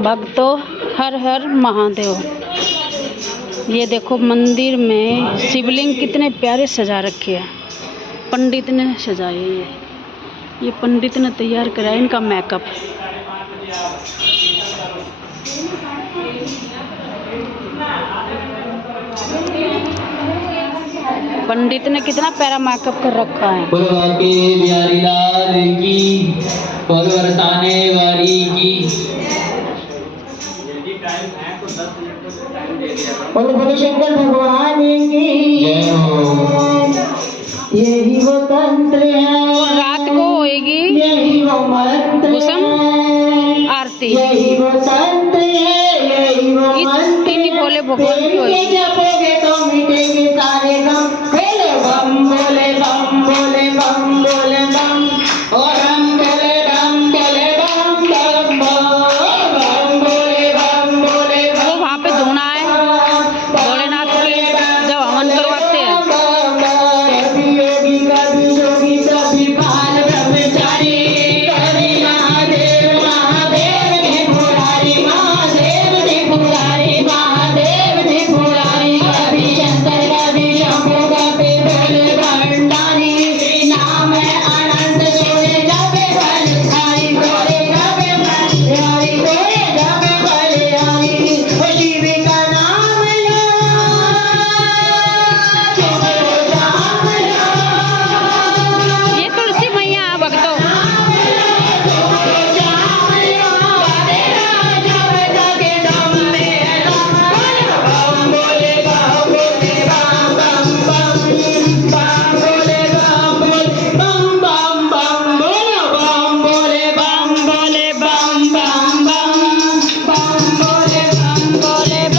भक्तों, हर हर महादेव। ये देखो मंदिर में शिवलिंग कितने प्यारे सजा रखे हैं। पंडित ने सजाए ये पंडित ने तैयार कराया इनका मेकअप। पंडित ने कितना प्यारा मेकअप कर रखा है। भगवान के बिहारी लाल की, फल बरसाने वाली की। बोलो शंकर भगवान की जय हो। यही वो तंत्र है, रात को होएगी यही वो मंत्र कुसुम आरती। यही वो तंत्र है, यही वो मंत्र इन्हीं भोले भगवान की होएगी। जपोगे